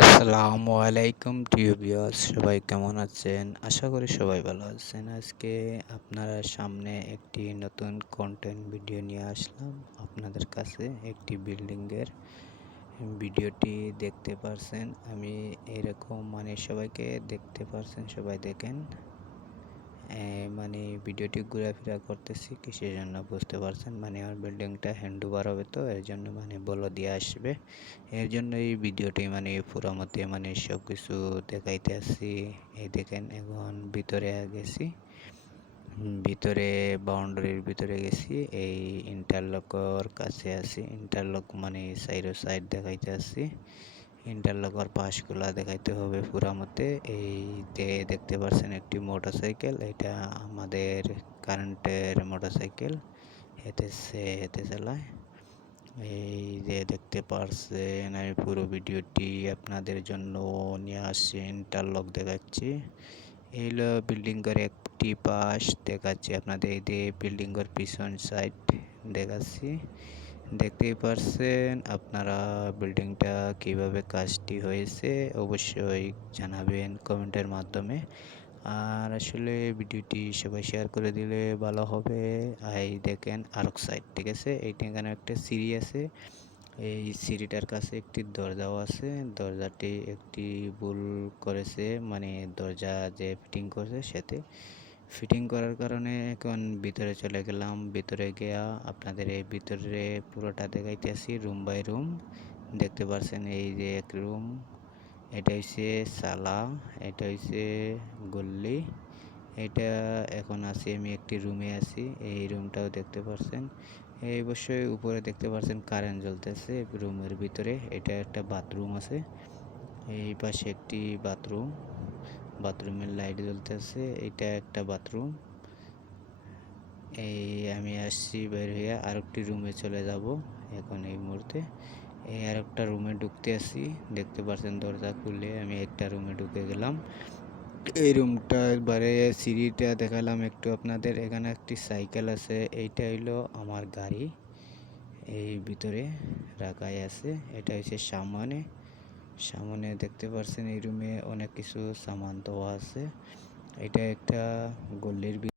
আসসালামু আলাইকুম প্রিয় ভিউয়ার্স, সবাই কেমন আছেন? আশা করি সবাই ভালো আছেন। আজকে আপনারা সামনে একটি নতুন কন্টেন্ট ভিডিও নিয়ে আসলাম আপনাদের কাছে। একটি বিল্ডিংয়ের ভিডিওটি দেখতে পারছেন। আমি এরকম সবাইকে দেখতে পারছেন, সবাই দেখেন। ভিডিওটি ঘোরাফেরা করতেছি কিসের জন্য বুঝতে পারছেন। আমার বিল্ডিংটা হ্যান্ডওভার হবে, তো এর জন্য বলে দিয়ে আসবে। এর জন্য এই ভিডিওটি পুরো মতে সব কিছু দেখাইতে আসছি। এই দেখেন, এখন ভিতরে গেছি, ভিতরে বাউন্ডারির ভিতরে গেছি। এই ইন্টারলকর কাছে আছি। ইন্টারলক সাইডে সাইড দেখাইতে আসছি। ইন্টারলকার পাশগুলা দেখাইতে হবে পুরা মতে। এই যে দেখতে পাচ্ছেন একটি মোটরসাইকেল, এটা আমাদের কারেন্টের মোটরসাইকেল, এতে চালায়। এই যে দেখতে পারছেন, আমি পুরো ভিডিওটি আপনাদের জন্য নিয়ে আসছি। ইন্টারলক দেখাচ্ছি। এই হলো বিল্ডিংয়ের একটি পাশ দেখাচ্ছি আপনাদের। এই যে বিল্ডিংয়ের পিছন সাইড দেখাচ্ছি। দেখতেই পারছেন আপনারা বিল্ডিংটা কিভাবে কাজটি হয়েছে অবশ্যই জানাবেন কমেন্টের মাধ্যমে। আর আসলে ভিডিওটি সবাই শেয়ার করে দিলে ভালো হবে। এই দেখেন আরেক সাইড, ঠিক আছে। এইটা এখানে একটা সিঁড়ি আছে। এই সিঁড়িটার কাছে একটি দরজাও আছে। দরজাটি একটি ভুল করেছে, দরজা যে ফিটিং করছে সাথে ফিটিং করার কারণে এখন ভিতরে চলে গেলাম। ভিতরে গিয়া আপনাদের এই ভিতরে পুরোটা দেখাইতেছি রুম বাই রুম। দেখতে পাচ্ছেন এই যে এক রুম, এটা হচ্ছে সালা, এটা হচ্ছে গল্লি। এটা এখন আছি আমি একটি রুমে আছি। এই রুমটাও দেখতে পাচ্ছেন। এই অবশ্যই উপরে দেখতে পাচ্ছেন কারেন্ট জ্বলতেছে রুমের ভিতরে। এটা একটা বাথরুম আছে। এই পাশে একটি বাথরুম, বাথরুমের লাইট জ্বলতেছে। এটা একটা বাথরুম। এই আমি আসছি বের হয়ে আরেকটি রুমে চলে যাব এখন এই মুহূর্তে। এই আরেকটা রুমে ঢুকতে আসি, দেখতে পাচ্ছেন দরজা খুলে আমি একটা রুমে ঢুকে গেলাম। এই রুমটা একবারে সিঁড়িটা দেখালাম একটু আপনাদের। এখানে একটি সাইকেল আছে, এইটা হইলো আমার গাড়ি, এই ভিতরে রাখাই আছে। এটা হচ্ছে সামনে সামনে দেখতে পাচ্ছেন এই রুমে অনেক কিছু সামান দেওয়া আছে। এটা একটা গল্লির